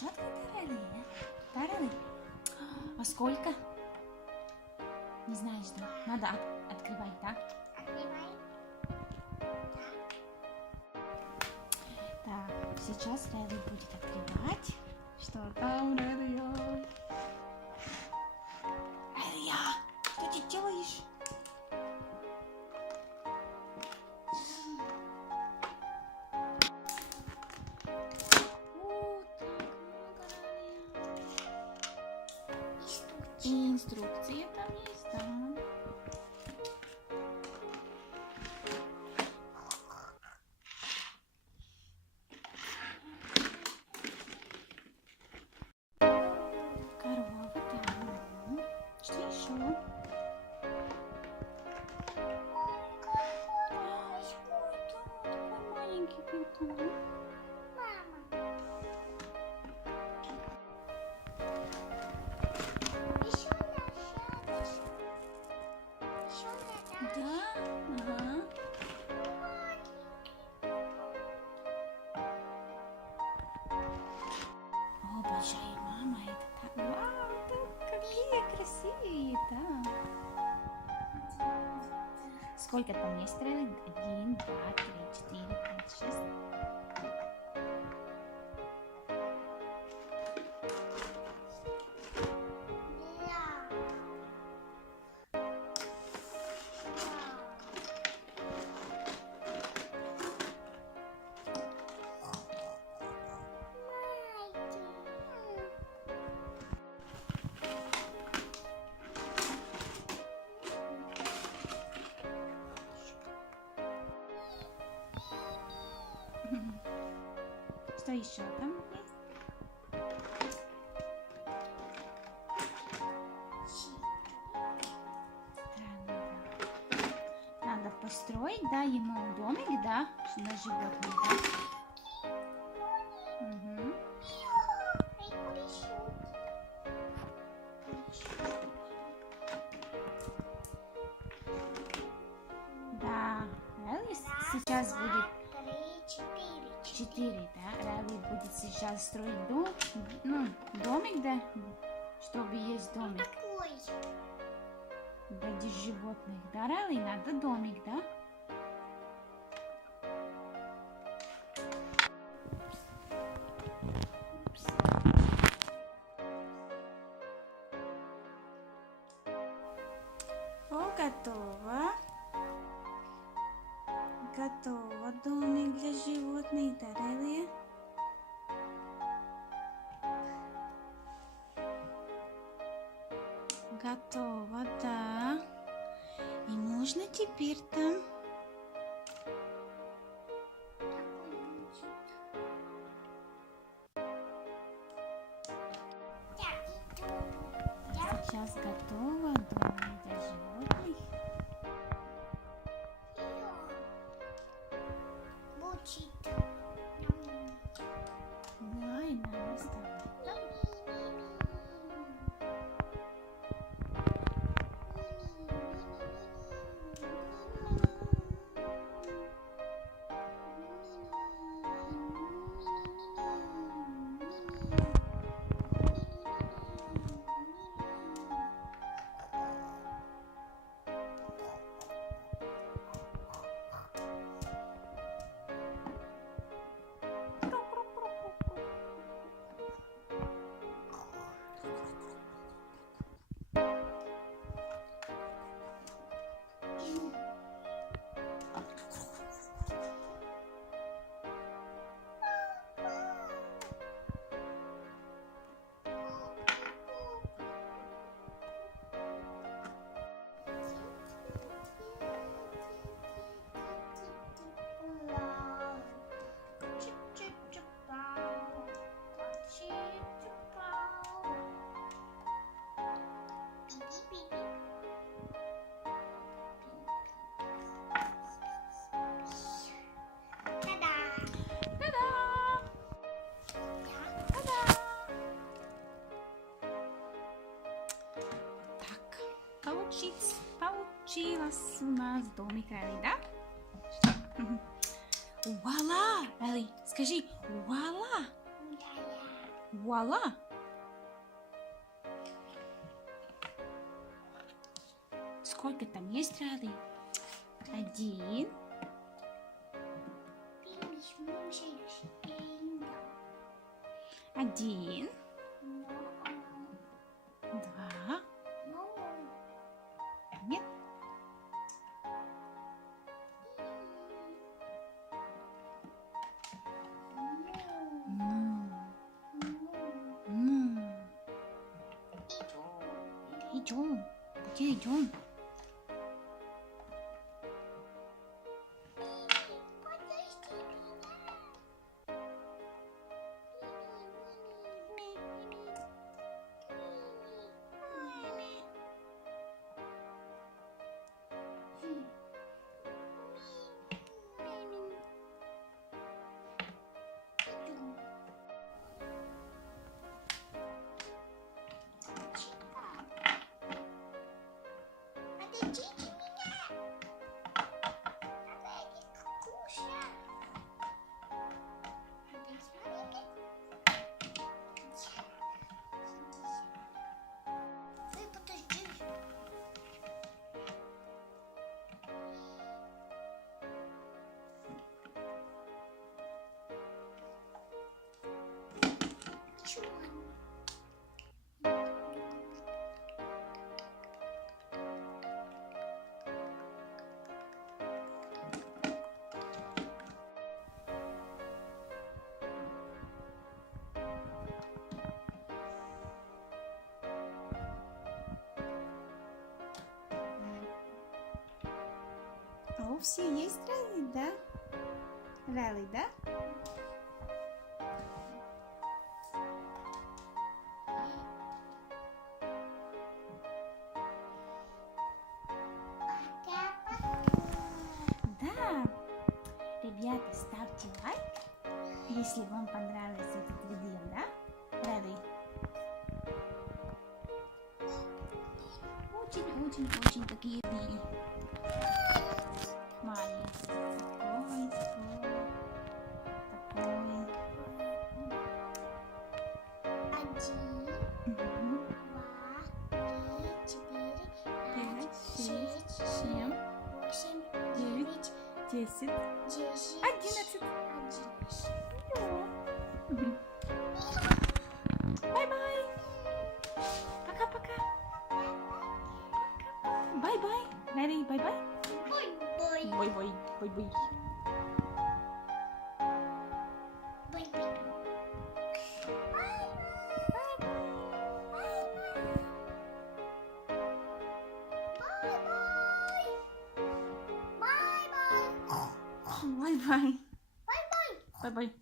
лошадка Тарели? Тарели? А сколько? Не знаешь, да? Надо открывать, да? Открывай. Так, сейчас Релли будет открывать. Что там, Релия? Релия, что ты делаешь? О, так много, Релия. И инструкции там есть, да? Корова, да. Что еще? Такой маленький питон. Мама. Еще лошадочка. Еще лошадочка. Да? Ага. О, большая мама, это так. Вау, так, какие красивые, да. Сколько там есть стрелок? 1, 2, 3, 4, 5, 6. Что еще там есть? Надо построить, да, ему домик, да, на животных, да? Угу. Да, Релли сейчас будет 4, да? Релли будет сейчас строить дом, ну, домик, да, чтобы есть домик для животных, да, Релли? Надо домик, да? О, готово. Готово. Домик для животных, да, Релли? Готово, да. И можно теперь там... Сейчас готово домик для животных. Да, и надо ставить. Получилось у нас домик, Релли, да? Вуаля! Релли, скажи, вуаля! Вуаля! Сколько там есть ряды? 1, Бимиш, мушиш, инда. 1, Но, 2. но. Нет. Идем. Где идем? Отойдите меня! Надо иди кушать. Опять маленький? Ты подожди. Чего? А у все есть рally, да? Рally, да? Да. Ребята, ставьте лайк, если вам понравилось это видео, да? Рally. Очень-очень-очень такие били. Маленький. Такой, такой. Один, Мгм. два, три, четыре, Пять, пять, шесть, шесть, 7, 8, 9, 9, 10, 10, 11. 11. Мгм. Бай-бай. Пока-пока. Бай-бай. Рally, бай-бай. Бой-бой. Бай-бай. Бай-бай. Бой-бой. Бай-бай. Бай-бай. Бай-бай. Бай-бай.